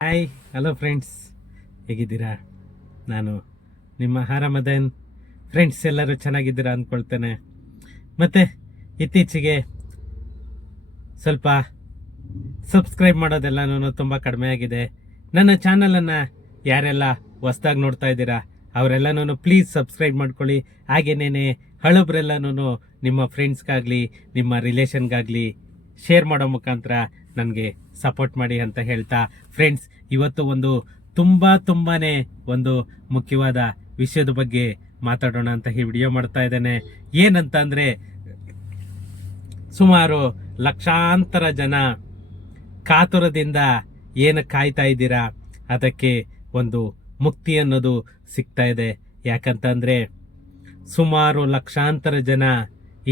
Hi, hello friends, ಹೇಗಿದ್ದೀರಾ? ನಾನು ನಿಮ್ಮ ಮದನ್. ಫ್ರೆಂಡ್ಸ್ ಎಲ್ಲರೂ ಚೆನ್ನಾಗಿದ್ದೀರಾ ಅಂದ್ಕೊಳ್ತೇನೆ. ಮತ್ತು ಇತ್ತೀಚೆಗೆ ಸ್ವಲ್ಪ ಸಬ್ಸ್ಕ್ರೈಬ್ ಮಾಡೋದೆಲ್ಲನೂ ತುಂಬ ಕಡಿಮೆ ಆಗಿದೆ. ನನ್ನ ಚಾನಲನ್ನು ಯಾರೆಲ್ಲ ಹೊಸ್ದಾಗಿ ನೋಡ್ತಾ ಇದ್ದೀರಾ ಅವರೆಲ್ಲನೂ ಪ್ಲೀಸ್ ಸಬ್ಸ್ಕ್ರೈಬ್ ಮಾಡ್ಕೊಳ್ಳಿ. ಹಾಗೇನೇ ಹಳಬ್ರೆಲ್ಲನೂ ನಿಮ್ಮ ಫ್ರೆಂಡ್ಸ್ಗಾಗಲಿ ನಿಮ್ಮ ರಿಲೇಷನ್ಗಾಗಲಿ ಶೇರ್ ಮಾಡೋ ಮುಖಾಂತರ ನನಗೆ ಸಪೋರ್ಟ್ ಮಾಡಿ ಅಂತ ಹೇಳ್ತಾ, ಫ್ರೆಂಡ್ಸ್ ಇವತ್ತು ಒಂದು ತುಂಬಾ ಒಂದು ಮುಖ್ಯವಾದ ವಿಷಯದ ಬಗ್ಗೆ ಮಾತಾಡೋಣ ಅಂತ ಈ ವಿಡಿಯೋ ಮಾಡ್ತಾ ಇದ್ದೇನೆ. ಏನಂತ ಅಂದರೆ, ಸುಮಾರು ಲಕ್ಷಾಂತರ ಜನ ಕಾತುರದಿಂದ ಏನು ಕಾಯ್ತಾ ಇದ್ದೀರಾ ಅದಕ್ಕೆ ಒಂದು ಮುಕ್ತಿ ಅನ್ನೋದು ಸಿಗ್ತಾ ಇದೆ. ಯಾಕಂತಂದರೆ ಸುಮಾರು ಲಕ್ಷಾಂತರ ಜನ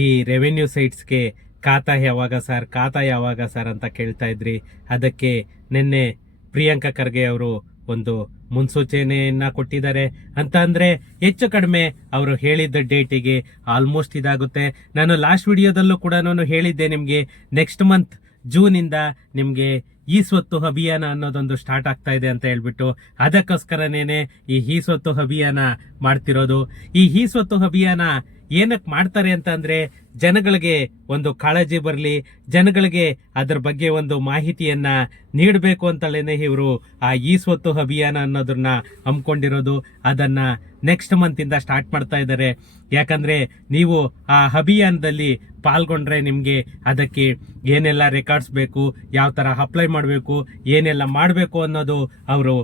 ಈ ರೆವೆನ್ಯೂ ಸೈಟ್ಸ್ಗೆ ಖಾತಾ ಯಾವಾಗ ಸರ್ ಅಂತ ಕೇಳ್ತಾ ಇದ್ರಿ. ಅದಕ್ಕೆ ನಿನ್ನೆ ಪ್ರಿಯಾಂಕಾ ಖರ್ಗೆ ಅವರು ಒಂದು ಮುನ್ಸೂಚನೆಯನ್ನ ಕೊಟ್ಟಿದ್ದಾರೆ. ಅಂತ ಅಂದರೆ ಹೆಚ್ಚು ಕಡಿಮೆ ಅವರು ಹೇಳಿದ್ದ ಡೇಟಿಗೆ ಆಲ್ಮೋಸ್ಟ್ ಇದಾಗುತ್ತೆ. ನಾನು ಲಾಸ್ಟ್ ವಿಡಿಯೋದಲ್ಲೂ ಕೂಡ ಹೇಳಿದ್ದೆ ನಿಮಗೆ, ನೆಕ್ಸ್ಟ್ ಮಂತ್ ಜೂನಿಂದ ನಿಮಗೆ ಈ ಸ್ವತ್ತು ಅಭಿಯಾನ ಅನ್ನೋದೊಂದು ಸ್ಟಾರ್ಟ್ ಆಗ್ತಾ ಇದೆ ಅಂತ ಹೇಳ್ಬಿಟ್ಟು, ಅದಕ್ಕೋಸ್ಕರನೇನೆ ಈ ಸ್ವತ್ತು ಅಭಿಯಾನ ಮಾಡ್ತಿರೋದು. ಈ ಸ್ವತ್ತು ಅಭಿಯಾನ ಏನಕ್ಕೆ ಮಾಡ್ತಾರೆ ಅಂತ ಅಂದ್ರೆ, ಜನಗಳಿಗೆ ಒಂದು ಕಾಳಜಿ ಬರಲಿ, ಜನಗಳಿಗೆ ಅದರ ಬಗ್ಗೆ ಒಂದು ಮಾಹಿತಿಯನ್ನ ನೀಡಬೇಕು ಅಂತಲೇನೆ ಇವರು ಈ ಸ್ವತ್ತು ಅಭಿಯಾನ ಅನ್ನೋದನ್ನ ಹಮ್ಮಿಕೊಂಡಿರೋದು. ಅದನ್ನ ನೆಕ್ಸ್ಟ್ ಮಂತ್ ಇಂದ ಸ್ಟಾರ್ಟ್ ಮಾಡ್ತಾ ಇದ್ದಾರೆ. ಯಾಕಂದ್ರೆ ನೀವು ಆ ಅಭಿಯಾನದಲ್ಲಿ ಪಾಲ್ಗೊಂಡ್ರೆ ನಿಮ್ಗೆ ಅದಕ್ಕೆ ಏನೆಲ್ಲ ರೆಕಾರ್ಡ್ಸ್ ಬೇಕು, ಯಾವ ತರ ಅಪ್ಲೈ ಮಾಡಬೇಕು, ಏನೆಲ್ಲ ಮಾಡಬೇಕು ಅನ್ನೋದು ಅವರು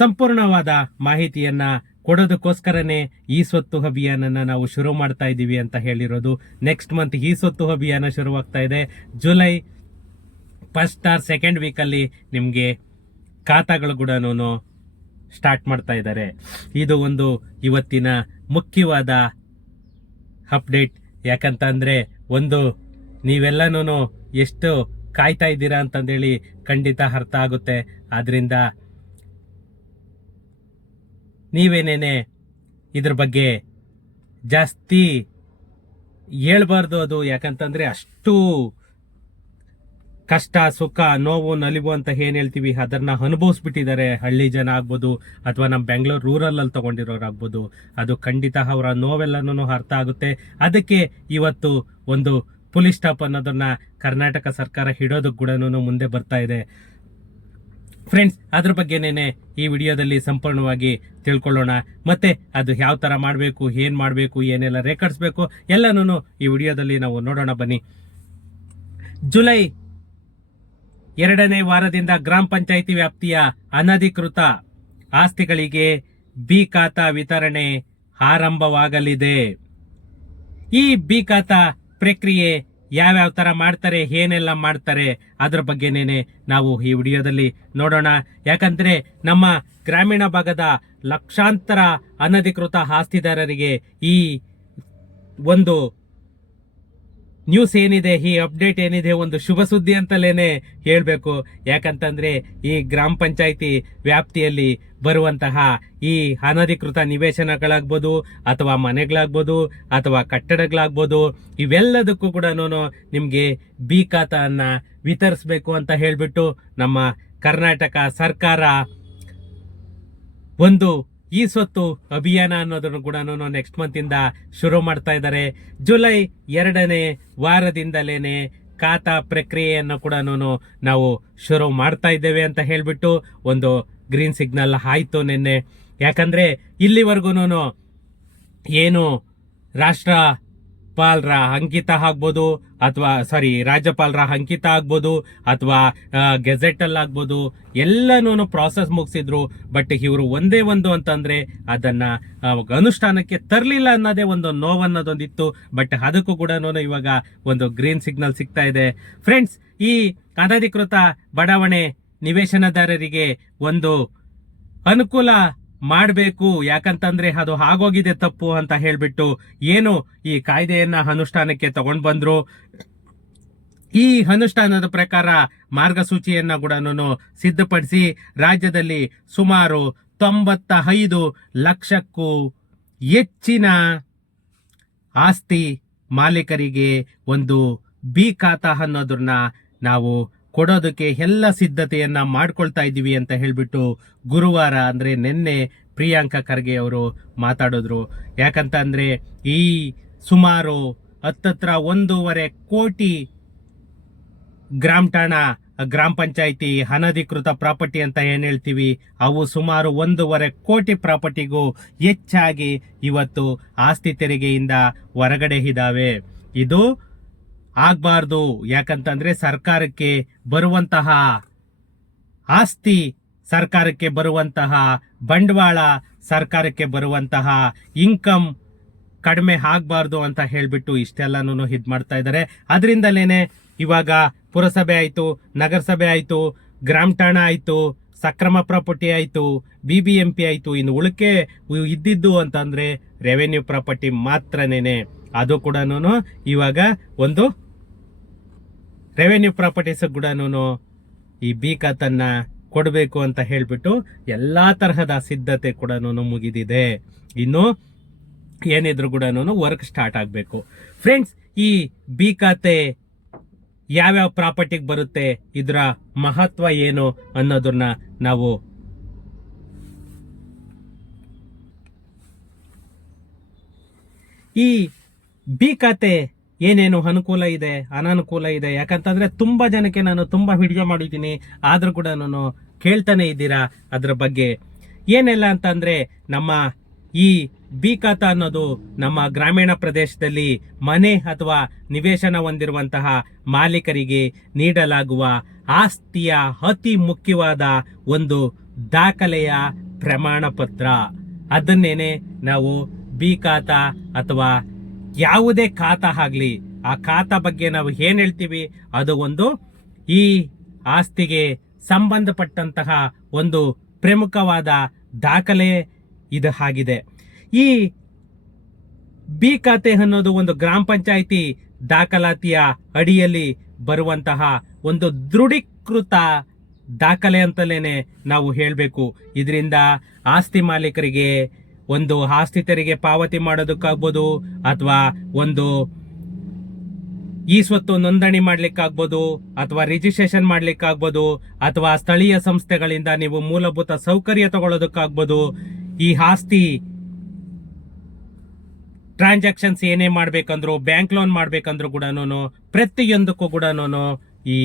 ಸಂಪೂರ್ಣವಾದ ಮಾಹಿತಿಯನ್ನ ಕೊಡೋದಕ್ಕೋಸ್ಕರನೇ ಈ ಸ್ವತ್ತು ಅಭಿಯಾನನ ನಾವು ಶುರು ಮಾಡ್ತಾ ಇದ್ದೀವಿ ಅಂತ ಹೇಳಿರೋದು. ನೆಕ್ಸ್ಟ್ ಮಂತ್ ಈ ಸ್ವತ್ತು ಅಭಿಯಾನ ಶುರುವಾಗ್ತಾ ಇದೆ. ಜುಲೈ 1st or 2nd ವೀಕಲ್ಲಿ ನಿಮಗೆ ಖಾತಾಗಳು ಕೂಡ ಸ್ಟಾರ್ಟ್ ಮಾಡ್ತಾ ಇದ್ದಾರೆ. ಇದು ಒಂದು ಇವತ್ತಿನ ಮುಖ್ಯವಾದ ಅಪ್ಡೇಟ್. ಯಾಕಂತಂದ್ರೆ ಒಂದು ನೀವೆಲ್ಲನೂ ಎಷ್ಟು ಕಾಯ್ತಾ ಇದ್ದೀರಾ ಅಂತಂದೇಳಿ ಖಂಡಿತ ಅರ್ಥ ಆಗುತ್ತೆ. ಆದ್ರಿಂದ ನೀವೇನೇನೆ ಇದ್ರ ಬಗ್ಗೆ ಜಾಸ್ತಿ ಹೇಳ್ಬಾರ್ದು. ಅದು ಯಾಕಂತಂದ್ರೆ ಅಷ್ಟು ಕಷ್ಟ, ಸುಖ, ನೋವು, ನಲಿವು ಅಂತ ಏನ್ ಹೇಳ್ತೀವಿ ಅದನ್ನ ಅನುಭವಿಸ್ಬಿಟ್ಟಿದ್ದಾರೆ ಹಳ್ಳಿ ಜನ ಆಗ್ಬೋದು, ಅಥವಾ ನಮ್ಮ ಬೆಂಗಳೂರು ರೂರಲ್ ಅಲ್ಲಿ ತಗೊಂಡಿರೋರಾಗ್ಬೋದು. ಅದು ಖಂಡಿತ ಅವರ ನೋವೆಲ್ಲನೂ ಅರ್ಥ ಆಗುತ್ತೆ. ಅದಕ್ಕೆ ಇವತ್ತು ಒಂದು ಪೊಲೀಸ್ ಸ್ಟಾಪ್ ಅನ್ನೋದನ್ನ ಕರ್ನಾಟಕ ಸರ್ಕಾರ ಹಿಡೋದಕ್ಕೆ ಕೂಡ ಮುಂದೆ ಬರ್ತಾ ಇದೆ. ಫ್ರೆಂಡ್ಸ್, ಅದ್ರ ಬಗ್ಗೆನೇನೆ ಈ ವಿಡಿಯೋದಲ್ಲಿ ಸಂಪೂರ್ಣವಾಗಿ ತಿಳ್ಕೊಳ್ಳೋಣ. ಮತ್ತೆ ಅದು ಯಾವ ತರ ಮಾಡಬೇಕು, ಏನ್ ಮಾಡಬೇಕು, ಏನೆಲ್ಲ ರೆಕಾರ್ಡ್ಸ್ ಬೇಕು ಎಲ್ಲನೂ ಈ ವಿಡಿಯೋದಲ್ಲಿ ನಾವು ನೋಡೋಣ ಬನ್ನಿ. ಜುಲೈ 2ನೇ ವಾರದಿಂದ ಗ್ರಾಮ ಪಂಚಾಯಿತಿ ವ್ಯಾಪ್ತಿಯ ಅನಧಿಕೃತ ಆಸ್ತಿಗಳಿಗೆ ಬಿ ಖಾತಾ ವಿತರಣೆ ಆರಂಭವಾಗಲಿದೆ. ಈ ಬಿ ಖಾತಾ ಪ್ರಕ್ರಿಯೆ ಯಾವ್ಯಾವ ತರ ಮಾಡ್ತಾರೆ, ಏನೆಲ್ಲ ಮಾಡ್ತಾರೆ ಅದ್ರ ಬಗ್ಗೆನೇನೆ ನಾವು ಈ ವಿಡಿಯೋದಲ್ಲಿ ನೋಡೋಣ. ಯಾಕಂದ್ರೆ ನಮ್ಮ ಗ್ರಾಮೀಣ ಭಾಗದ ಲಕ್ಷಾಂತರ ಅನಧಿಕೃತ ಆಸ್ತಿದಾರರಿಗೆ ಈ ಒಂದು ನ್ಯೂಸ್ ಏನಿದೆ, ಈ ಅಪ್ಡೇಟ್ ಏನಿದೆ, ಒಂದು ಶುಭ ಸುದ್ದಿ ಅಂತಲೇನೆ ಹೇಳ್ಬೇಕು. ಯಾಕಂತಂದ್ರೆ ಈ ಗ್ರಾಮ ಪಂಚಾಯಿತಿ ವ್ಯಾಪ್ತಿಯಲ್ಲಿ ಬರುವಂತಹ ಈ ಅನಧಿಕೃತ ನಿವೇಶನಗಳಾಗ್ಬೋದು, ಅಥವಾ ಮನೆಗಳಾಗ್ಬೋದು, ಅಥವಾ ಕಟ್ಟಡಗಳಾಗ್ಬೋದು, ಇವೆಲ್ಲದಕ್ಕೂ ಕೂಡ ನಿಮ್ಗೆ ಬಿ ಖಾತಾನ್ನ ವಿತರಿಸಬೇಕು ಅಂತ ಹೇಳ್ಬಿಟ್ಟು ನಮ್ಮ ಕರ್ನಾಟಕ ಸರ್ಕಾರ ಒಂದು ಈ ಸ್ವತ್ತು ಅಭಿಯಾನ ಅನ್ನೋದನ್ನು ಕೂಡ ನೆಕ್ಸ್ಟ್ ಮಂತ್ ಇಂದ ಶುರು ಮಾಡ್ತಾ ಇದ್ದಾರೆ. ಜುಲೈ 2ನೇ ವಾರದಿಂದಲೇನೆ ಖಾತಾ ಪ್ರಕ್ರಿಯೆಯನ್ನು ಕೂಡ ನಾವು ಶುರು ಮಾಡ್ತಾ ಇದ್ದೇವೆ ಅಂತ ಹೇಳ್ಬಿಟ್ಟು ಒಂದು ಗ್ರೀನ್ ಸಿಗ್ನಲ್ ಆಯ್ತು ನಿನ್ನೆ. ಯಾಕಂದ್ರೆ ಇಲ್ಲಿವರೆಗೂ ಏನು ರಾಜ್ಯಪಾಲರ ಅಂಕಿತ ಆಗ್ಬೋದು, ಅಥವಾ ರಾಜ್ಯಪಾಲರ ಅಂಕಿತ ಆಗ್ಬೋದು, ಅಥವಾ ಗೆಜೆಟ್ ಅಲ್ಲಿ ಆಗ್ಬೋದು, ಎಲ್ಲನೂ ಪ್ರಾಸೆಸ್ ಮುಗಿಸಿದ್ರು. ಬಟ್ ಇವರು ಒಂದೇ ಒಂದು ಅಂತಂದ್ರೆ ಅದನ್ನ ಅನುಷ್ಠಾನಕ್ಕೆ ತರಲಿಲ್ಲ ಅನ್ನೋದೇ ಒಂದು ನೋವನ್ನೋದೊಂದಿತ್ತು. ಬಟ್ ಅದಕ್ಕೂ ಕೂಡ ಇವಾಗ ಒಂದು ಗ್ರೀನ್ ಸಿಗ್ನಲ್ ಸಿಗ್ತಾ ಇದೆ. ಫ್ರೆಂಡ್ಸ್, ಈ ಅನಧಿಕೃತ ಬಡಾವಣೆ ನಿವೇಶನದಾರರಿಗೆ ಒಂದು ಅನುಕೂಲ ಮಾಡಬೇಕು. ಯಾಕಂತಂದ್ರೆ ಅದು ಆಗೋಗಿದೆ ತಪ್ಪು ಅಂತ ಹೇಳ್ಬಿಟ್ಟು ಏನು ಈ ಕಾಯ್ದೆಯನ್ನ ಅನುಷ್ಠಾನಕ್ಕೆ ತಗೊಂಡ್ ಬಂದ್ರು. ಈ ಅನುಷ್ಠಾನದ ಪ್ರಕಾರ ಮಾರ್ಗಸೂಚಿಯನ್ನ ಕೂಡ ಸಿದ್ಧಪಡಿಸಿ ರಾಜ್ಯದಲ್ಲಿ ಸುಮಾರು 95 ಲಕ್ಷಕ್ಕೂ ಹೆಚ್ಚಿನ ಆಸ್ತಿ ಮಾಲೀಕರಿಗೆ ಒಂದು ಬಿ ಖಾತಾ ಅನ್ನೋದನ್ನ ನಾವು ಕೊಡೋದಕ್ಕೆ ಎಲ್ಲ ಸಿದ್ಧತೆಯನ್ನ ಮಾಡ್ಕೊಳ್ತಾ ಇದ್ದೀವಿ ಅಂತ ಹೇಳ್ಬಿಟ್ಟು ಗುರುವಾರ ಅಂದ್ರೆ ನಿನ್ನೆ ಪ್ರಿಯಾಂಕಾ ಖರ್ಗೆ ಅವರು ಮಾತಾಡಿದ್ರು. ಯಾಕಂತ ಅಂದ್ರೆ ಈ ಸುಮಾರು ಹತ್ತತ್ರ 1.5 ಕೋಟಿ ಗ್ರಾಮ ಪಂಚಾಯಿತಿ ಅನಧಿಕೃತ ಪ್ರಾಪರ್ಟಿ ಅಂತ ಏನ್ ಹೇಳ್ತೀವಿ, ಅವು ಸುಮಾರು 1.5 ಕೋಟಿ ಪ್ರಾಪರ್ಟಿಗೂ ಹೆಚ್ಚಾಗಿ ಇವತ್ತು ಆಸ್ತಿ ತೆರಿಗೆಯಿಂದ ಹೊರಗಡೆ ಇದಾವೆ. ಇದು ಆಗ್ಬಾರ್ದು. ಯಾಕಂತಂದ್ರೆ ಸರ್ಕಾರಕ್ಕೆ ಬರುವಂತಹ ಆಸ್ತಿ, ಸರ್ಕಾರಕ್ಕೆ ಬರುವಂತಹ ಬಂಡವಾಳ, ಸರ್ಕಾರಕ್ಕೆ ಬರುವಂತಹ ಇನ್ಕಮ್ ಕಡಿಮೆ ಆಗ್ಬಾರ್ದು ಅಂತ ಹೇಳ್ಬಿಟ್ಟು ಇಷ್ಟೆಲ್ಲಾನು ಇದ್ ಮಾಡ್ತಾ ಇದ್ದಾರೆ. ಅದರಿಂದಲೇನೆ ಇವಾಗ ಪುರಸಭೆ ಆಯ್ತು, ನಗರಸಭೆ ಆಯ್ತು, ಗ್ರಾಮ ಠಾಣ ಆಯ್ತು, ಸಕ್ರಮ ಪ್ರಾಪರ್ಟಿ ಆಯ್ತು, BBMP ಆಯ್ತು, ಇನ್ನು ಉಳಿಕೆ ಇದ್ದಿದ್ದು ಅಂತಂದ್ರೆ ರೆವೆನ್ಯೂ ಪ್ರಾಪರ್ಟಿ ಮಾತ್ರನೇನೆ. ಅದು ಕೂಡ ಇವಾಗ ಒಂದು ರೆವೆನ್ಯೂ ಪ್ರಾಪರ್ಟೀಸ್ ಕೂಡ ಈ ಬಿ ಖಾತನ್ನ ಕೊಡಬೇಕು ಅಂತ ಹೇಳ್ಬಿಟ್ಟು ಎಲ್ಲಾ ತರಹದ ಸಿದ್ಧತೆ ಕೂಡ ಮುಗಿದಿದೆ. ಇನ್ನು ಏನಿದ್ರು ಕೂಡ ವರ್ಕ್ ಸ್ಟಾರ್ಟ್ ಆಗಬೇಕು. ಫ್ರೆಂಡ್ಸ್, ಈ ಬಿ ಖಾತೆ ಯಾವ್ಯಾವ ಪ್ರಾಪರ್ಟಿಗೆ ಬರುತ್ತೆ, ಇದರ ಮಹತ್ವ ಏನು ಅನ್ನೋದನ್ನ ನಾವು ಈ ಬಿ ಖಾತೆ ಏನೇನು ಅನುಕೂಲ ಇದೆ, ಅನಾನುಕೂಲ ಇದೆ. ಯಾಕಂತಂದ್ರೆ ತುಂಬಾ ಜನಕ್ಕೆ ನಾನು ತುಂಬಾ ವಿಡಿಯೋ ಮಾಡಿದ್ದೀನಿ, ಆದ್ರೂ ಕೂಡ ನಾನು ಕೇಳ್ತಾನೆ ಇದ್ದೀರಾ ಅದ್ರ ಬಗ್ಗೆ. ಏನೆಲ್ಲ ಅಂತಂದ್ರೆ, ನಮ್ಮ ಈ ಬಿ ಖಾತಾ ಅನ್ನೋದು ನಮ್ಮ ಗ್ರಾಮೀಣ ಪ್ರದೇಶದಲ್ಲಿ ಮನೆ ಅಥವಾ ನಿವೇಶನ ಹೊಂದಿರುವಂತಹ ಮಾಲೀಕರಿಗೆ ನೀಡಲಾಗುವ ಆಸ್ತಿಯ ಅತಿ ಮುಖ್ಯವಾದ ಒಂದು ದಾಖಲೆಯ ಪ್ರಮಾಣ ಪತ್ರ. ಅದನ್ನೇನೆ ನಾವು ಬಿ ಖಾತಾ ಅಥವಾ ಯಾವುದೇ ಖಾತಾ ಆಗ್ಲಿ, ಆ ಖಾತಾ ಬಗ್ಗೆ ನಾವು ಏನ್ ಹೇಳ್ತೀವಿ, ಅದು ಒಂದು ಈ ಆಸ್ತಿಗೆ ಸಂಬಂಧಪಟ್ಟಂತಹ ಒಂದು ಪ್ರಮುಖವಾದ ದಾಖಲೆ ಇದು ಆಗಿದೆ. ಈ ಬಿ ಖಾತೆ ಅನ್ನೋದು ಒಂದು ಗ್ರಾಮ ಪಂಚಾಯಿತಿ ದಾಖಲಾತಿಯ ಅಡಿಯಲ್ಲಿ ಬರುವಂತಹ ಒಂದು ದೃಢೀಕೃತ ದಾಖಲೆ ಅಂತಲೇನೆ ನಾವು ಹೇಳಬೇಕು. ಇದರಿಂದ ಆಸ್ತಿ ಮಾಲೀಕರಿಗೆ ಒಂದು ಆಸ್ತಿ ತೆರಿಗೆ ಪಾವತಿ ಮಾಡೋದಕ್ಕಾಗ್ಬೋದು, ಅಥವಾ ಒಂದು ಈ ಸ್ವತ್ತು ನೋಂದಣಿ ಮಾಡ್ಲಿಕ್ಕಾಗ್ಬೋದು, ಅಥವಾ ರಿಜಿಸ್ಟ್ರೇಷನ್ ಮಾಡ್ಲಿಕ್ಕಾಗ್ಬೋದು, ಅಥವಾ ಸ್ಥಳೀಯ ಸಂಸ್ಥೆಗಳಿಂದ ನೀವು ಮೂಲಭೂತ ಸೌಕರ್ಯ ತಗೊಳ್ಳೋದಕ್ಕಾಗ್ಬೋದು. ಈ ಆಸ್ತಿ ಟ್ರಾನ್ಸಾಕ್ಷನ್ಸ್ ಏನೇ ಮಾಡ್ಬೇಕಂದ್ರು, ಬ್ಯಾಂಕ್ ಲೋನ್ ಮಾಡ್ಬೇಕಂದ್ರು ಕೂಡ ಪ್ರತಿಯೊಂದಕ್ಕೂ ಕೂಡ ಈ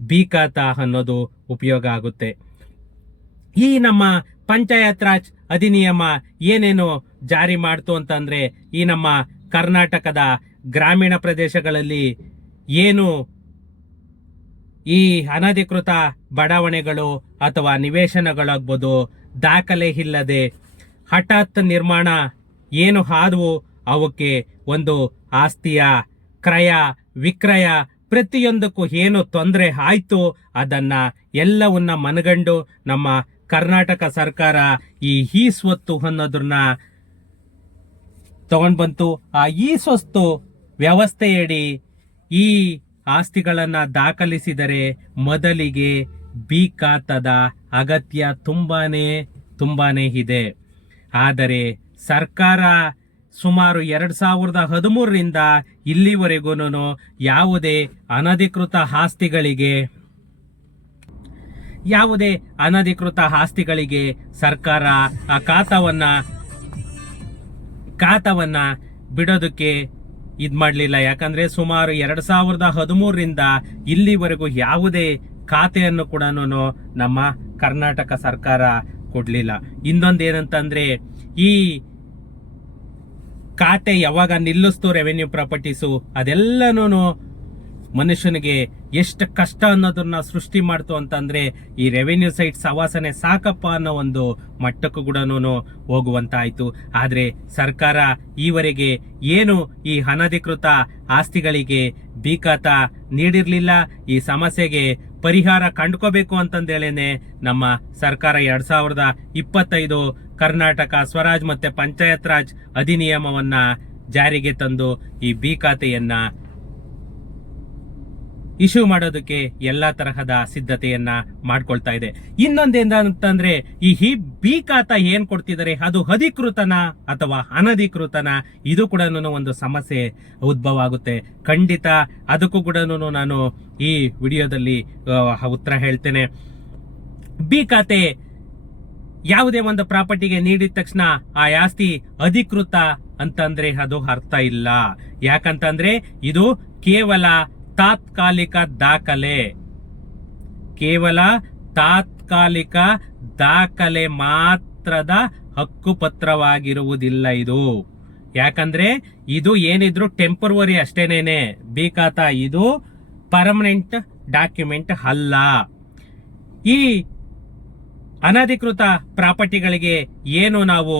ಬಿ ಖಾತಾ ಅನ್ನೋದು ಉಪಯೋಗ ಆಗುತ್ತೆ. ಈ ನಮ್ಮ ಪಂಚಾಯತ್ ರಾಜ್ ಅಧಿನಿಯಮ ಏನೇನು ಜಾರಿ ಮಾಡ್ತು ಅಂತಂದ್ರೆ, ಈ ನಮ್ಮ ಕರ್ನಾಟಕದ ಗ್ರಾಮೀಣ ಪ್ರದೇಶಗಳಲ್ಲಿ ಏನು ಈ ಅನಧಿಕೃತ ಬಡಾವಣೆಗಳು ಅಥವಾ ನಿವೇಶನಗಳಾಗ್ಬೋದು, ದಾಖಲೆ ಇಲ್ಲದೆ ಹಠಾತ್ ನಿರ್ಮಾಣ ಏನು ಆದವು, ಅವಕ್ಕೆ ಒಂದು ಆಸ್ತಿಯ ಕ್ರಯ ವಿಕ್ರಯ ಪ್ರತಿಯೊಂದಕ್ಕೂ ಏನು ತೊಂದರೆ ಆಯ್ತು, ಅದನ್ನ ಎಲ್ಲವನ್ನ ಮನಗಂಡು ನಮ್ಮ ಕರ್ನಾಟಕ ಸರ್ಕಾರ ಈ ಸ್ವತ್ತು ಅನ್ನೋದನ್ನ ತಗೊಂಡ್ ಬಂತು. ಆ ಈ ಸ್ವತ್ತು ವ್ಯವಸ್ಥೆಯಡಿ ಈ ಆಸ್ತಿಗಳನ್ನ ದಾಖಲಿಸಿದರೆ ಮೊದಲಿಗೆ ಬಿ ಖಾತಾದ ಅಗತ್ಯ ತುಂಬಾನೇ ಇದೆ. ಆದರೆ ಸರ್ಕಾರ ಸುಮಾರು 2013ರಿಂದ ಇಲ್ಲಿವರೆಗೂ ಯಾವುದೇ ಅನಧಿಕೃತ ಆಸ್ತಿಗಳಿಗೆ ಸರ್ಕಾರ ಆ ಖಾತಾವನ್ನ ಬಿಡೋದಕ್ಕೆ ಇದ್ ಮಾಡ್ಲಿಲ್ಲ. ಯಾಕಂದ್ರೆ ಸುಮಾರು 2013ರಿಂದ ಇಲ್ಲಿವರೆಗೂ ಯಾವುದೇ ಖಾತೆಯನ್ನು ಕೂಡ ನಮ್ಮ ಕರ್ನಾಟಕ ಸರ್ಕಾರ ಕೊಡ್ಲಿಲ್ಲ. ಇನ್ನೊಂದೇನಂತಂದ್ರೆ, ಈ ಖಾತೆ ಯಾವಾಗ ನಿಲ್ಲಿಸ್ತು ರೆವೆನ್ಯೂ ಪ್ರಾಪರ್ಟೀಸು, ಅದೆಲ್ಲನೂ ಮನುಷ್ಯನಿಗೆ ಎಷ್ಟು ಕಷ್ಟ ಅನ್ನೋದನ್ನ ಸೃಷ್ಟಿ ಮಾಡ್ತು ಅಂತಂದ್ರೆ, ಈ ರೆವೆನ್ಯೂ ಸೈಟ್ ಸವಾಸನೆ ಸಾಕಪ್ಪ ಅನ್ನೋ ಒಂದು ಮಟ್ಟಕ್ಕೂ ಕೂಡ ಹೋಗುವಂತಾಯ್ತು. ಆದ್ರೆ ಸರ್ಕಾರ ಈವರೆಗೆ ಏನು ಈ ಅನಧಿಕೃತ ಆಸ್ತಿಗಳಿಗೆ ಬಿ ಖಾತಾ ನೀಡಿರ್ಲಿಲ್ಲ. ಈ ಸಮಸ್ಯೆಗೆ ಪರಿಹಾರ ಕಂಡುಕೋಬೇಕು ಅಂತಂದೇಳೇನೆ ನಮ್ಮ ಸರ್ಕಾರ 2025 ಕರ್ನಾಟಕ ಸ್ವರಾಜ್ ಮತ್ತೆ ಪಂಚಾಯತ್ ರಾಜ್ ಅಧಿನಿಯಮವನ್ನ ಜಾರಿಗೆ ತಂದು ಈ ಬಿ ಖಾತೆಯನ್ನ ಇಶ್ಯೂ ಮಾಡೋದಕ್ಕೆ ಎಲ್ಲಾ ತರಹದ ಸಿದ್ಧತೆಯನ್ನ ಮಾಡ್ಕೊಳ್ತಾ ಇದೆ. ಇನ್ನೊಂದೇನಂತಂದ್ರೆ ಈ ಬಿ ಖಾತಾ ಏನ್ ಕೊಡ್ತಿದ್ದಾರೆ ಅದು ಅಧಿಕೃತನ ಅಥವಾ ಅನಧಿಕೃತನ, ಇದು ಕೂಡ ಒಂದು ಸಮಸ್ಯೆ ಉದ್ಭವ ಆಗುತ್ತೆ. ಖಂಡಿತ ಅದಕ್ಕೂ ಕೂಡ ನಾನು ಈ ವಿಡಿಯೋದಲ್ಲಿ ಉತ್ತರ ಹೇಳ್ತೇನೆ. ಬಿ ಖಾತೆ ಯಾವುದೇ ಒಂದು ಪ್ರಾಪರ್ಟಿಗೆ ನೀಡಿದ ತಕ್ಷಣ ಆ ಆಸ್ತಿ ಅಧಿಕೃತ ಅಂತಂದ್ರೆ ಅದು ಅರ್ಥ ಇಲ್ಲ. ಯಾಕಂತಂದ್ರೆ ಇದು ಕೇವಲ ತಾತ್ಕಾಲಿಕ ದಾಖಲೆ, ಕೇವಲ ತಾತ್ಕಾಲಿಕ ದಾಖಲೆ ಮಾತ್ರದ ಹಕ್ಕುಪತ್ರವಾಗಿರುವುದಿಲ್ಲ ಇದು. ಯಾಕಂದ್ರೆ ಇದು ಏನಿದ್ರು ಟೆಂಪರವರಿ ಅಷ್ಟೇನೇನೆ. ಬಿ ಖಾತಾ ಇದು ಪರ್ಮನೆಂಟ್ ಡಾಕ್ಯುಮೆಂಟ್ ಅಲ್ಲ. ಈ ಅನಧಿಕೃತ ಪ್ರಾಪರ್ಟಿಗಳಿಗೆ ಏನು ನಾವು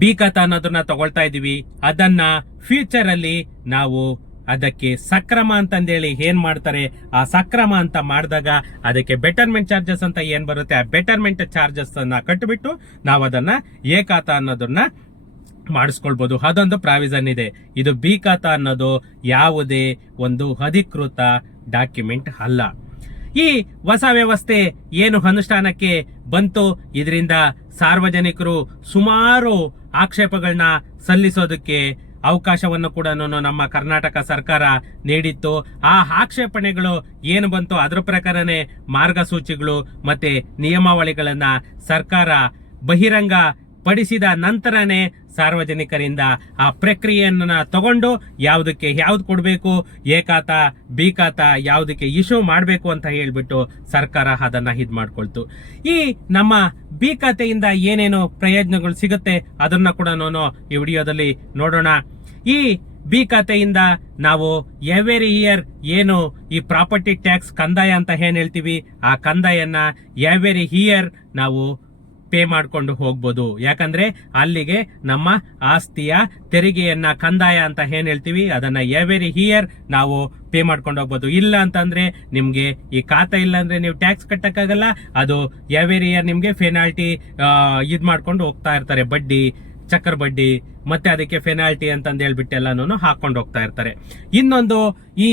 ಬಿ ಖಾತಾ ಅನ್ನೋದನ್ನ ತಗೊಳ್ತಾ ಇದೀವಿ, ಅದನ್ನ ಫ್ಯೂಚರ್ ಅಲ್ಲಿ ನಾವು ಅದಕ್ಕೆ ಸಕ್ರಮ ಅಂತಂದೇಳಿ ಏನ್ ಮಾಡ್ತಾರೆ, ಆ ಸಕ್ರಮ ಅಂತ ಮಾಡಿದಾಗ ಅದಕ್ಕೆ ಬೆಟರ್ಮೆಂಟ್ ಚಾರ್ಜಸ್ ಅಂತ ಏನ್ ಬರುತ್ತೆ, ಆ ಬೆಟರ್ಮೆಂಟ್ ಚಾರ್ಜಸ್ ಅನ್ನ ಕಟ್ಟಿಬಿಟ್ಟು ನಾವು ಅದನ್ನ ಎ ಖಾತಾ ಅನ್ನೋದನ್ನ ಮಾಡಿಸ್ಕೊಳ್ಬಹುದು. ಅದೊಂದು ಪ್ರಾವಿಷನ್ ಇದೆ. ಇದು ಬಿ ಖಾತಾ ಅನ್ನೋದು ಯಾವುದೇ ಒಂದು ಅಧಿಕೃತ ಡಾಕ್ಯುಮೆಂಟ್ ಅಲ್ಲ. ಈ ಹೊಸ ವ್ಯವಸ್ಥೆ ಏನು ಅನುಷ್ಠಾನಕ್ಕೆ ಬಂತು, ಇದರಿಂದ ಸಾರ್ವಜನಿಕರು ಸುಮಾರು ಆಕ್ಷೇಪಗಳನ್ನ ಸಲ್ಲಿಸೋದಕ್ಕೆ ಅವಕಾಶವನ್ನು ಕೂಡ ನಮ್ಮ ಕರ್ನಾಟಕ ಸರ್ಕಾರ ನೀಡಿತ್ತು. ಆ ಆಕ್ಷೇಪಣೆಗಳು ಏನು ಬಂತು ಅದರ ಪ್ರಕಾರನೇ ಮಾರ್ಗಸೂಚಿಗಳು ಮತ್ತೆ ನಿಯಮಾವಳಿಗಳನ್ನ ಸರ್ಕಾರ ಬಹಿರಂಗ ಪಡಿಸಿದ ನಂತರನೇ ಸಾರ್ವಜನಿಕರಿಂದ ಆ ಪ್ರಕ್ರಿಯೆಯನ್ನ ತಗೊಂಡು ಯಾವುದಕ್ಕೆ ಯಾವ್ದು ಕೊಡಬೇಕು, ಎ ಖಾತಾ ಬಿ ಖಾತಾ ಯಾವುದಕ್ಕೆ ಇಶ್ಯೂ ಮಾಡಬೇಕು ಅಂತ ಹೇಳ್ಬಿಟ್ಟು ಸರ್ಕಾರ ಅದನ್ನ ಇದ್ ಮಾಡ್ಕೊಳ್ತು. ಈ ನಮ್ಮ ಬಿ ಖಾತೆಯಿಂದ ಏನೇನು ಪ್ರಯೋಜನಗಳು ಸಿಗುತ್ತೆ ಅದನ್ನ ಕೂಡ ನಾನು ಈ ವಿಡಿಯೋದಲ್ಲಿ ನೋಡೋಣ. ಈ ಬಿ ಖಾತೆಯಿಂದ ನಾವು ಎವ್ರಿ ಇಯರ್ ಏನು ಈ ಪ್ರಾಪರ್ಟಿ ಟ್ಯಾಕ್ಸ್ ಕಂದಾಯ ಅಂತ ಏನ್ ಹೇಳ್ತೀವಿ, ಆ ಕಂದಾಯನ್ನ ಎವ್ರಿ ಇಯರ್ ನಾವು ಪೇ ಮಾಡ್ಕೊಂಡು ಹೋಗ್ಬೋದು. ಯಾಕಂದ್ರೆ ಅಲ್ಲಿಗೆ ನಮ್ಮ ಆಸ್ತಿಯ ತೆರಿಗೆಯನ್ನ ಕಂದಾಯ ಅಂತ ಏನ್ ಹೇಳ್ತೀವಿ ಅದನ್ನ ಎವ್ರಿ ಇಯರ್ ನಾವು ಪೇ ಮಾಡ್ಕೊಂಡು ಹೋಗ್ಬೋದು. ಇಲ್ಲ ಅಂತಂದ್ರೆ ನಿಮ್ಗೆ ಈ ಖಾತಾ ಇಲ್ಲ ಅಂದ್ರೆ ನೀವು ಟ್ಯಾಕ್ಸ್ ಕಟ್ಟಕ್ಕಾಗಲ್ಲ. ಅದು ಎವ್ರಿ ಇಯರ್ ನಿಮ್ಗೆ ಪೆನಾಲ್ಟಿ ಇದ್ ಮಾಡ್ಕೊಂಡು ಹೋಗ್ತಾ ಇರ್ತಾರೆ, ಬಡ್ಡಿ ಚಕ್ರ ಬಡ್ಡಿ ಮತ್ತೆ ಅದಕ್ಕೆ ಪೆನಾಲ್ಟಿ ಅಂತಂದು ಹೇಳ್ಬಿಟ್ಟು ಎಲ್ಲಾನು ಹಾಕೊಂಡು ಹೋಗ್ತಾ ಇರ್ತಾರೆ. ಇನ್ನೊಂದು ಈ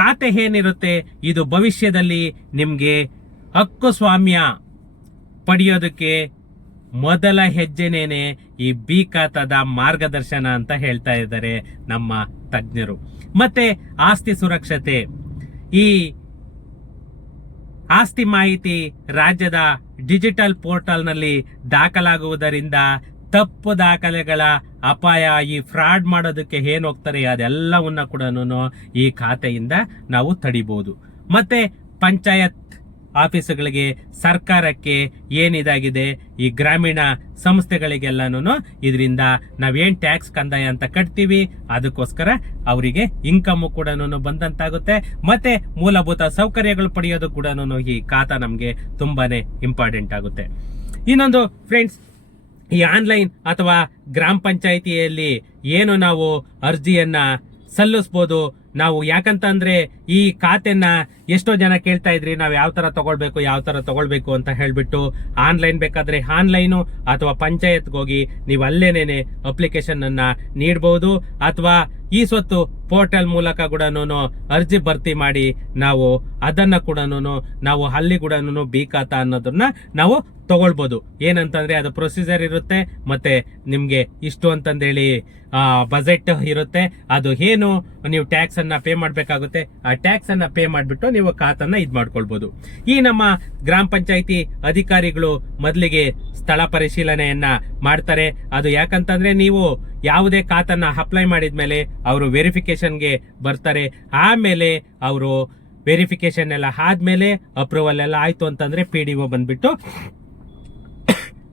ಖಾತೆ ಏನಿರುತ್ತೆ ಇದು ಭವಿಷ್ಯದಲ್ಲಿ ನಿಮ್ಗೆ ಹಕ್ಕು ಸ್ವಾಮ್ಯ ಪಡೆಯೋದಕ್ಕೆ ಮೊದಲ ಹೆಜ್ಜೆನೇನೆ ಈ ಬಿ ಖಾತಾದ ಮಾರ್ಗದರ್ಶನ ಅಂತ ಹೇಳ್ತಾ ಇದ್ದಾರೆ ನಮ್ಮ ತಜ್ಞರು. ಮತ್ತೆ ಆಸ್ತಿ ಸುರಕ್ಷತೆ, ಈ ಆಸ್ತಿ ಮಾಹಿತಿ ರಾಜ್ಯದ ಡಿಜಿಟಲ್ ಪೋರ್ಟಲ್ ನಲ್ಲಿ ದಾಖಲಾಗುವುದರಿಂದ ತಪ್ಪು ದಾಖಲೆಗಳ ಅಪಾಯ, ಈ ಫ್ರಾಡ್ ಮಾಡೋದಕ್ಕೆ ಏನ್ ಹೋಗ್ತಾರೆ ಅದೆಲ್ಲವನ್ನ ಕೂಡ ಈ ಖಾತೆಯಿಂದ ನಾವು ತಡಿಬಹುದು. ಮತ್ತೆ ಪಂಚಾಯತ್ ಆಫೀಸುಗಳಿಗೆ, ಸರ್ಕಾರಕ್ಕೆ ಏನಿದಾಗಿದೆ ಈ ಗ್ರಾಮೀಣ ಸಂಸ್ಥೆಗಳಿಗೆಲ್ಲಾನು ಇದರಿಂದ ನಾವೇನ್ ಟ್ಯಾಕ್ಸ್ ಕಂದಾಯ ಅಂತ ಕಟ್ತೀವಿ ಅದಕ್ಕೋಸ್ಕರ ಅವರಿಗೆ ಇನ್ಕಮ್ ಕೂಡ ಬಂದಂತಾಗುತ್ತೆ. ಮತ್ತೆ ಮೂಲಭೂತ ಸೌಕರ್ಯಗಳು ಪಡೆಯೋದು ಕೂಡ ಈ ಖಾತಾ ನಮ್ಗೆ ತುಂಬಾನೇ ಇಂಪಾರ್ಟೆಂಟ್ ಆಗುತ್ತೆ. ಇನ್ನೊಂದು ಫ್ರೆಂಡ್ಸ್, ಈ ಆನ್ಲೈನ್ ಅಥವಾ ಗ್ರಾಮ ಪಂಚಾಯಿತಿಯಲ್ಲಿ ಏನು ನಾವು ಅರ್ಜಿಯನ್ನ ಸಲ್ಲಿಸಬಹುದು ನಾವು. ಯಾಕಂತಂದ್ರೆ ಈ ಖಾತೆನ ಎಷ್ಟೋ ಜನ ಕೇಳ್ತಾ ಇದ್ರಿ, ನಾವ್ ಯಾವ ತರ ತಗೊಳ್ಬೇಕು ಅಂತ ಹೇಳ್ಬಿಟ್ಟು. ಆನ್ಲೈನ್ ಬೇಕಾದ್ರೆ ಆನ್ಲೈನು ಅಥವಾ ಪಂಚಾಯತ್ಗೆ ಹೋಗಿ ನೀವು ಅಲ್ಲೇನೇನೆ ಅಪ್ಲಿಕೇಶನ್ ಅನ್ನ ನೀಡಬಹುದು. ಅಥವಾ ಈ ಸ್ವತ್ತು ಪೋರ್ಟಲ್ ಮೂಲಕ ಕೂಡ ಅರ್ಜಿ ಭರ್ತಿ ಮಾಡಿ ನಾವು ಅದನ್ನ ಕೂಡ ನಾವು ಅಲ್ಲಿ ಕೂಡ ಬಿ ಖಾತಾ ಅನ್ನೋದನ್ನ ನಾವು ತಗೊಳ್ಬಹುದು. ಏನಂತಂದ್ರೆ ಅದು ಪ್ರೊಸೀಜರ್ ಇರುತ್ತೆ, ಮತ್ತೆ ನಿಮ್ಗೆ ಇಷ್ಟು ಅಂತಂದೇಳಿ ಬಜೆಟ್ ಇರುತ್ತೆ. ಅದು ಏನು ನೀವು ಟ್ಯಾಕ್ಸ್ ಅನ್ನ ಪೇ ಮಾಡ್ಬೇಕಾಗುತ್ತೆ, ಆ ಟ್ಯಾಕ್ಸ್ ಅನ್ನ ಪೇ ಮಾಡ್ಬಿಟ್ಟು ನೀವು ಖಾತನ್ನ ಇದ್ ಮಾಡ್ಕೊಳ್ಬಹುದು. ಈ ನಮ್ಮ ಗ್ರಾಮ ಪಂಚಾಯಿತಿ ಅಧಿಕಾರಿಗಳು ಮೊದಲಿಗೆ ಸ್ಥಳ ಪರಿಶೀಲನೆಯನ್ನ ಮಾಡ್ತಾರೆ. ಅದು ಯಾಕಂತಂದ್ರೆ ನೀವು ಯಾವುದೇ ಖಾತನ್ನ ಅಪ್ಲೈ ಮಾಡಿದ್ಮೇಲೆ ಅವರು ವೆರಿಫಿಕೇಶನ್ಗೆ ಬರ್ತಾರೆ. ಆಮೇಲೆ ಅವರು ವೆರಿಫಿಕೇಶನ್ ಎಲ್ಲ ಆದ್ಮೇಲೆ ಅಪ್ರೂವಲ್ ಎಲ್ಲ ಆಯ್ತು ಅಂತಂದ್ರೆ PDO ಬಂದ್ಬಿಟ್ಟು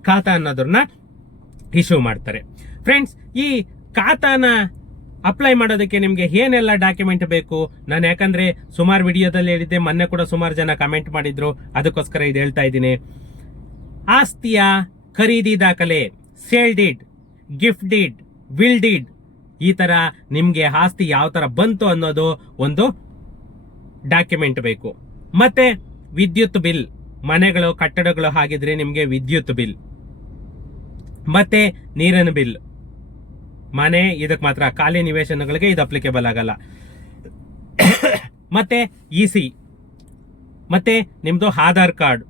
ಖಾತಾ ಅನ್ನೋದನ್ನ ಇಶ್ಯೂ ಮಾಡ್ತಾರೆ. ಫ್ರೆಂಡ್ಸ್, ಈ ಖಾತಾನ ಅಪ್ಲೈ ಮಾಡೋದಕ್ಕೆ ನಿಮ್ಗೆ ಏನೆಲ್ಲ ಡಾಕ್ಯುಮೆಂಟ್ ಬೇಕು, ನಾನು ಯಾಕಂದ್ರೆ ಸುಮಾರು ವಿಡಿಯೋದಲ್ಲಿ ಹೇಳಿದ್ದೆ, ಮೊನ್ನೆ ಕೂಡ ಸುಮಾರು ಜನ ಕಮೆಂಟ್ ಮಾಡಿದ್ರು, ಅದಕ್ಕೋಸ್ಕರ ಇದು ಹೇಳ್ತಾ ಇದ್ದೀನಿ. ಆಸ್ತಿಯ ಖರೀದಿ ದಾಖಲೆ, sale deed, gift deed, will deed, ಈ ತರ ನಿಮ್ಗೆ ಆಸ್ತಿ ಯಾವ ತರ ಬಂತು ಅನ್ನೋದು ಒಂದು ಡಾಕ್ಯುಮೆಂಟ್ ಬೇಕು. ಮತ್ತೆ ವಿದ್ಯುತ್ ಬಿಲ್, ಮನೆಗಳು ಕಟ್ಟಡಗಳು ಆಗಿದ್ರೆ ನಿಮ್ಗೆ ವಿದ್ಯುತ್ ಬಿಲ್, ಮತ್ತೆ ನೀರಿನ ಬಿಲ್. ಮನೆ ಇದಕ್ಕೆ ಮಾತ್ರ, ಖಾಲಿ ನಿವೇಶನಗಳಿಗೆ ಇದು ಅಪ್ಲಿಕೇಬಲ್ ಆಗಲ್ಲ. ಮತ್ತು EC, ಮತ್ತು ನಿಮ್ಮದು ಆಧಾರ್ ಕಾರ್ಡ್,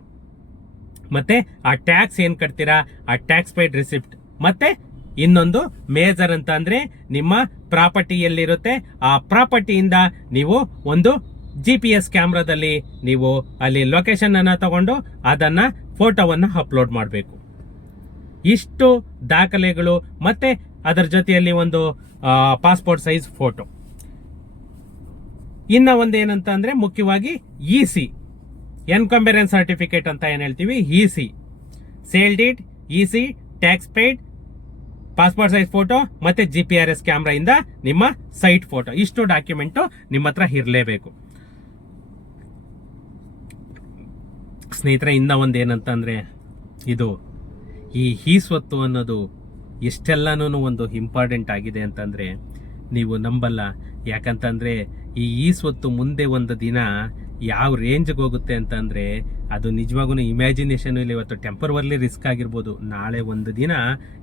ಮತ್ತು ಆ ಟ್ಯಾಕ್ಸ್ ಏನು ಕಟ್ತೀರಾ ಆ ಟ್ಯಾಕ್ಸ್ ಪೇಯ್ಡ್ ರಿಸಿಪ್ಟ್, ಮತ್ತು ಇನ್ನೊಂದು ಮೇಜರ್ ಅಂತ ಅಂದರೆ ನಿಮ್ಮ ಪ್ರಾಪರ್ಟಿ ಎಲ್ಲಿರುತ್ತೆ ಆ ಪ್ರಾಪರ್ಟಿಯಿಂದ ನೀವು ಒಂದು GPS ಕ್ಯಾಮ್ರಾದಲ್ಲಿ ನೀವು ಅಲ್ಲಿ ಲೊಕೇಶನನ್ನು ತಗೊಂಡು ಅದನ್ನು ಫೋಟೋವನ್ನು ಅಪ್ಲೋಡ್ ಮಾಡಬೇಕು. ಇಷ್ಟು ದಾಖಲೆಗಳು ಮತ್ತು ಅದರ ಜೊತೆಯಲ್ಲಿ ಒಂದು ಪಾಸ್ಪೋರ್ಟ್ ಸೈಜ್ ಫೋಟೋ. ಇನ್ನು ಒಂದೇನಂತ ಅಂದರೆ ಮುಖ್ಯವಾಗಿ EC, ಎನ್ಕಂಬರೆನ್ಸ್ ಸರ್ಟಿಫಿಕೇಟ್ ಅಂತ ಏನು ಹೇಳ್ತೀವಿ, EC, sale deed, EC, tax paid, passport size photo ಮತ್ತು GPRS ಕ್ಯಾಮ್ರಾಯಿಂದ ನಿಮ್ಮ ಸೈಟ್ ಫೋಟೋ. ಇಷ್ಟು ಡಾಕ್ಯುಮೆಂಟು ನಿಮ್ಮ ಹತ್ರ ಇರಲೇಬೇಕು ಸ್ನೇಹಿತರೆ. ಇನ್ನ ಒಂದು ಏನಂತಂದರೆ ಇದು ಈ ಸ್ವತ್ತು ಅನ್ನೋದು ಎಷ್ಟೆಲ್ಲನೂ ಒಂದು ಇಂಪಾರ್ಟೆಂಟ್ ಆಗಿದೆ ಅಂತಂದರೆ ನೀವು ನಂಬಲ್ಲ. ಯಾಕಂತಂದರೆ ಈ ಸ್ವತ್ತು ಮುಂದೆ ಒಂದು ದಿನ ಯಾವ ರೇಂಜ್ಗೆ ಹೋಗುತ್ತೆ ಅಂತಂದರೆ ಅದು ನಿಜವಾಗೂ ಇಮ್ಯಾಜಿನೇಷನ್ ಇಲ್ಲ. ಇವತ್ತು ಟೆಂಪರ್ವರ್ಲಿ ರಿಸ್ಕ್ ಆಗಿರ್ಬೋದು, ನಾಳೆ ಒಂದು ದಿನ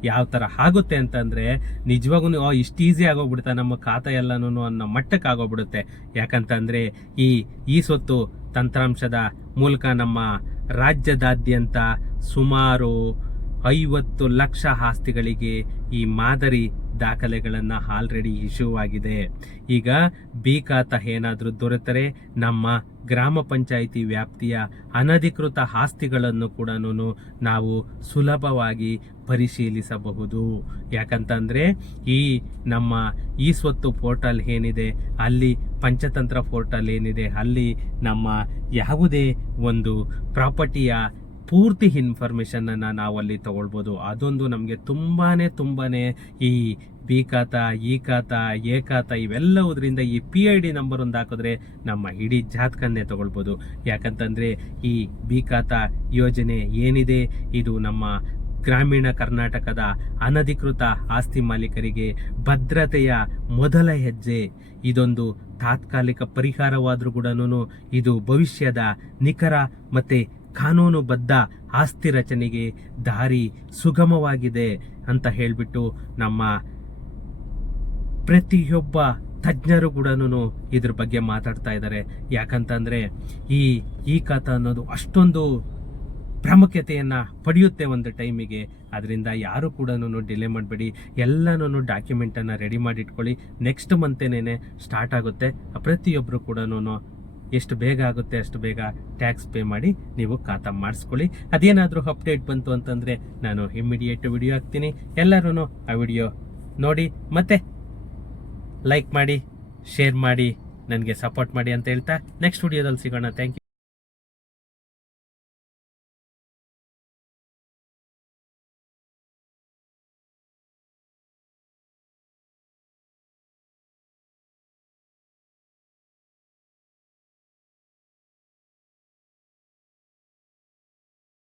ಯಾವ ಥರ ಆಗುತ್ತೆ ಅಂತಂದರೆ ನಿಜವಾಗೂ ಇಷ್ಟು ಈಸಿ ಆಗೋಗ್ಬಿಡುತ್ತೆ, ನಮ್ಮ ಖಾತೆ ಎಲ್ಲನೂ ಅನ್ನೋ ಮಟ್ಟಕ್ಕೆ ಆಗೋಗ್ಬಿಡುತ್ತೆ. ಯಾಕಂತಂದರೆ ಈ ಸ್ವತ್ತು ತಂತ್ರಾಂಶದ ಮೂಲಕ ನಮ್ಮ ರಾಜ್ಯದಾದ್ಯಂತ ಸುಮಾರು 50 ಲಕ್ಷ ಆಸ್ತಿಗಳಿಗೆ ಈ ಮಾದರಿ ದಾಖಲೆಗಳನ್ನು ಆಲ್ರೆಡಿ ಇಶ್ಯೂ ಆಗಿದೆ. ಈಗ ಬಿ ಖಾತಾ ಏನಾದರೂ ದೊರೆತರೆ ನಮ್ಮ ಗ್ರಾಮ ಪಂಚಾಯಿತಿ ವ್ಯಾಪ್ತಿಯ ಅನಧಿಕೃತ ಆಸ್ತಿಗಳನ್ನು ಕೂಡ ನಾವು ಸುಲಭವಾಗಿ ಪರಿಶೀಲಿಸಬಹುದು. ಯಾಕಂತಂದರೆ ನಮ್ಮ ಈ ಸ್ವತ್ತು ಪೋರ್ಟಲ್ ಏನಿದೆ, ಅಲ್ಲಿ ಪಂಚತಂತ್ರ ಪೋರ್ಟಲ್ ಏನಿದೆ, ಅಲ್ಲಿ ನಮ್ಮ ಯಾವುದೇ ಒಂದು ಪ್ರಾಪರ್ಟಿಯ ಪೂರ್ತಿ ಇನ್ಫಾರ್ಮೇಷನನ್ನು ನಾವು ಅಲ್ಲಿ ತಗೊಳ್ಬೋದು. ಅದೊಂದು ನಮಗೆ ತುಂಬಾ ಈ ಬಿ ಖಾತಾ, ಈ ಖಾತಾ, ಎ ಖಾತಾ ಇವೆಲ್ಲವುದರಿಂದ ಈ PID ನಂಬರ್ ಒಂದು ಹಾಕಿದ್ರೆ ನಮ್ಮ ಇಡೀ ಜಾತಕನ್ನೇ ತಗೊಳ್ಬೋದು. ಯಾಕಂತಂದರೆ ಈ ಬಿ ಖಾತಾ ಯೋಜನೆ ಏನಿದೆ ಇದು ನಮ್ಮ ಗ್ರಾಮೀಣ ಕರ್ನಾಟಕದ ಅನಧಿಕೃತ ಆಸ್ತಿ ಮಾಲೀಕರಿಗೆ ಭದ್ರತೆಯ ಮೊದಲ ಹೆಜ್ಜೆ. ಇದೊಂದು ತಾತ್ಕಾಲಿಕ ಪರಿಹಾರವಾದರೂ ಕೂಡ ಇದು ಭವಿಷ್ಯದ ನಿಖರ ಮತ್ತು ಕಾನೂನುಬದ್ಧ ಆಸ್ತಿ ರಚನೆಗೆ ದಾರಿ ಸುಗಮವಾಗಿದೆ ಅಂತ ಹೇಳಿಬಿಟ್ಟು ನಮ್ಮ ಪ್ರತಿಯೊಬ್ಬ ತಜ್ಞರು ಕೂಡ ಇದ್ರ ಬಗ್ಗೆ ಮಾತಾಡ್ತಾ ಇದ್ದಾರೆ. ಯಾಕಂತಂದರೆ ಈ ಖಾತಾ ಅನ್ನೋದು ಅಷ್ಟೊಂದು ಪ್ರಾಮುಖ್ಯತೆಯನ್ನು ಪಡೆಯುತ್ತೆ ಒಂದು ಟೈಮಿಗೆ. ಅದರಿಂದ ಯಾರು ಕೂಡ ಡಿಲೇ ಮಾಡಬೇಡಿ, ಎಲ್ಲನೂ ಡಾಕ್ಯುಮೆಂಟನ್ನು ರೆಡಿ ಮಾಡಿಟ್ಕೊಳ್ಳಿ. ನೆಕ್ಸ್ಟ್ ಮಂತೇನೆ ಸ್ಟಾರ್ಟ್ ಆಗುತ್ತೆ. ಪ್ರತಿಯೊಬ್ಬರು ಕೂಡ ಎಷ್ಟು ಬೇಗ ಆಗುತ್ತೆ ಅಷ್ಟು ಬೇಗ ಟ್ಯಾಕ್ಸ್ ಪೇ ಮಾಡಿ ನೀವು ಖಾತಾ ಮಾಡಿಸ್ಕೊಳ್ಳಿ. ಅದೇನಾದರೂ ಅಪ್ಡೇಟ್ ಬಂತು ಅಂತಂದರೆ ನಾನು ಇಮ್ಮಿಡಿಯೇಟ್ ವಿಡಿಯೋ ಹಾಕ್ತೀನಿ. ಎಲ್ಲರೂ ಆ ವಿಡಿಯೋ ನೋಡಿ ಮತ್ತು ಲೈಕ್ ಮಾಡಿ, ಶೇರ್ ಮಾಡಿ, ನನಗೆ ಸಪೋರ್ಟ್ ಮಾಡಿ ಅಂತ ಹೇಳ್ತಾ ನೆಕ್ಸ್ಟ್ ವಿಡಿಯೋದಲ್ಲಿ ಸಿಗೋಣ. Thank you.